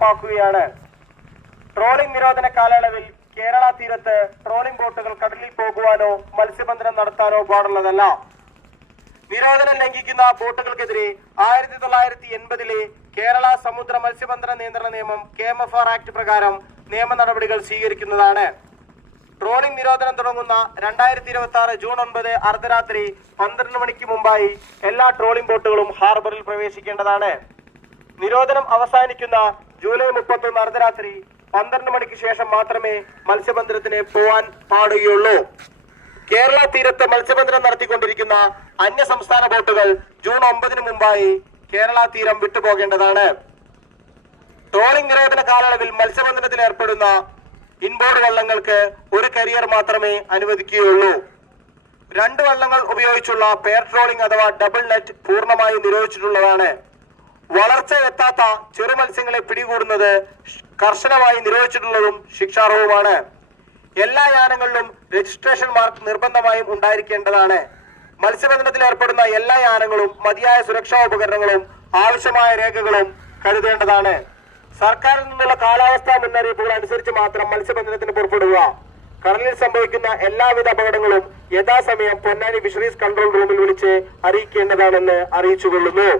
നടപ്പാക്കുകയാണ്. Trawling നിരോധന കാലയളവിൽ കേരള തീരത്ത് ട്രോളിംഗ് ബോട്ടുകൾ കടലിൽ പോകുവാനോ മത്സ്യബന്ധനം നടത്താനോ പാടുള്ളതല്ല. നിരോധനം ലംഘിക്കുന്ന ബോട്ടുകൾക്കെതിരെ 1980 കേരള സമുദ്ര മത്സ്യബന്ധന നിയന്ത്രണ നിയമം KMFR ആക്ട് പ്രകാരം നിയമ നടപടികൾ സ്വീകരിക്കുന്നതാണ്. ട്രോളിംഗ് നിരോധനം തുടങ്ങുന്ന 2026 ജൂൺ 9 അർദ്ധരാത്രി 12 മണിക്ക് മുമ്പായി എല്ലാ ട്രോളിംഗ് ബോട്ടുകളും ഹാർബറിൽ പ്രവേശിക്കേണ്ടതാണ്. നിരോധനം അവസാനിക്കുന്ന ജൂലൈ 31 അർദ്ധരാത്രി 12 മണിക്ക് ശേഷം മാത്രമേ മത്സ്യബന്ധനത്തിന് പോവാൻ പാടുകയുള്ളൂ. കേരള തീരത്ത് മത്സ്യബന്ധനം നടത്തിക്കൊണ്ടിരിക്കുന്ന അന്യ സംസ്ഥാന ബോട്ടുകൾ ജൂൺ 9 മുമ്പായി കേരള തീരം വിട്ടുപോകേണ്ടതാണ്. ട്രോളിംഗ് നിരോധന കാലയളവിൽ മത്സ്യബന്ധനത്തിൽ ഏർപ്പെടുന്ന ഇൻബോർഡ് വള്ളങ്ങൾക്ക് ഒരു കരിയർ മാത്രമേ അനുവദിക്കുകയുള്ളൂ. 2 വള്ളങ്ങൾ ഉപയോഗിച്ചുള്ള പെയർ ട്രോളിംഗ് അഥവാ ഡബിൾ നെറ്റ് പൂർണ്ണമായി നിരോധിച്ചിട്ടുള്ളതാണ്. വളർച്ച എത്താത്ത ചെറു മത്സ്യങ്ങളെ പിടികൂടുന്നത് കർശനമായി നിരോധിച്ചിട്ടുള്ളതും ശിക്ഷാർഹവുമാണ്. എല്ലാ യാനങ്ങളിലും രജിസ്ട്രേഷൻ മാർക്ക് നിർബന്ധമായും ഉണ്ടായിരിക്കേണ്ടതാണ്. മത്സ്യബന്ധനത്തിൽ ഏർപ്പെടുന്ന എല്ലാ യാനങ്ങളും മതിയായ സുരക്ഷാ ഉപകരണങ്ങളും ആവശ്യമായ രേഖകളും കരുതേണ്ടതാണ്. സർക്കാരിൽ നിന്നുള്ള കാലാവസ്ഥാ മുന്നറിയിപ്പുകൾ അനുസരിച്ച് മാത്രം മത്സ്യബന്ധനത്തിന് പുറപ്പെടുക. കടലിൽ സംഭവിക്കുന്ന എല്ലാവിധ അപകടങ്ങളും യഥാസമയം പൊന്നാനി ഫിഷറീസ് കൺട്രോൾ റൂമിൽ വിളിച്ച് അറിയിക്കേണ്ടതാണെന്ന് അറിയിച്ചുകൊള്ളുന്നു.